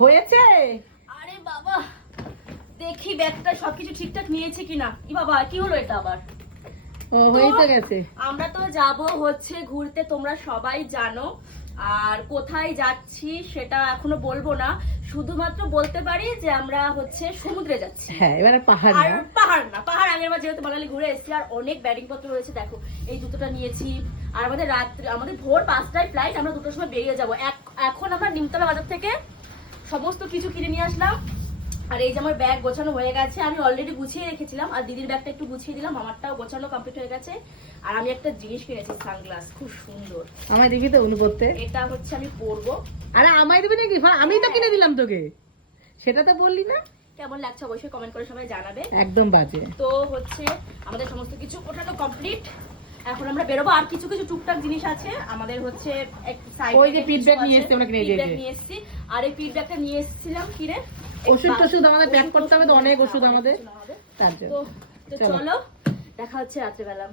হয়েছে? আরে বাবা দেখি ব্যাগটা সবকিছু ঠিকঠাক নিয়েছে কিনা। ই বাবা কি হলো এটা আবার? ও হয়ে তো গেছে। আমরা তো যাব হচ্ছে ঘুরতে তোমরা সবাই জানো। আর কোথায় যাচ্ছি সেটা এখনও বলব না। শুধুমাত্র বলতে পারি যে আমরা হচ্ছে সমুদ্রে যাচ্ছি। হ্যাঁ এবারে পাহাড় আর পাহাড় না পাহাড় আগের বার যেহেতু বাঙালি ঘুরে এসেছি আর অনেক ব্যাটিং পত্র রয়েছে দেখো। এই জুতোটা নিয়েছি আর আমাদের রাত্রে আমাদের ভোর পাঁচটায় ফ্লাইট আমরা দুটোর সময় বেরিয়ে যাব। এখন আমরা নিমতলা বাজার থেকে সমস্ত কিছু কিনে নিয়ে আসলাম। আর এই যে আমার ব্যাগ গোছানো হয়ে গেছে আমি অলরেডি গুছিয়ে রেখেছিলাম। আর দিদির ব্যাগটা একটু গুছিয়ে দিলাম আমারটাও গোছানো কমপ্লিট হয়ে গেছে। আর আমি একটা জিনিস কিনেছি সানগ্লাস খুব সুন্দর। আমায় দেখি তো অনু করতে এটা হচ্ছে আমি পরবো। আরে আমায় দেবে নাকি? আমি তো কিনে দিলাম তোকে। সেটা তো বললি না। কেমন লাগছে অবশ্যই কমেন্ট করে সবাই জানাবে। একদম বাজে। তো হচ্ছে আমাদের সমস্ত কিছু ওঠানো কমপ্লিট এখন আমরা বেরোবো। আর কিছু কিছু টুকটাক জিনিস আছে। আমাদের হচ্ছে ওই যে কিছু নিয়ে। এসছি আমরা কিনে, এই আর এই ফিডব্যাকটা নিয়ে এসেছিলাম কি রে ওষুধ টষুধ আমাদের প্যাক করতে হবে তো অনেক ওষুধ আমাদের। তার জন্য। তো। চলো দেখা হচ্ছে রাত্রেবেলা।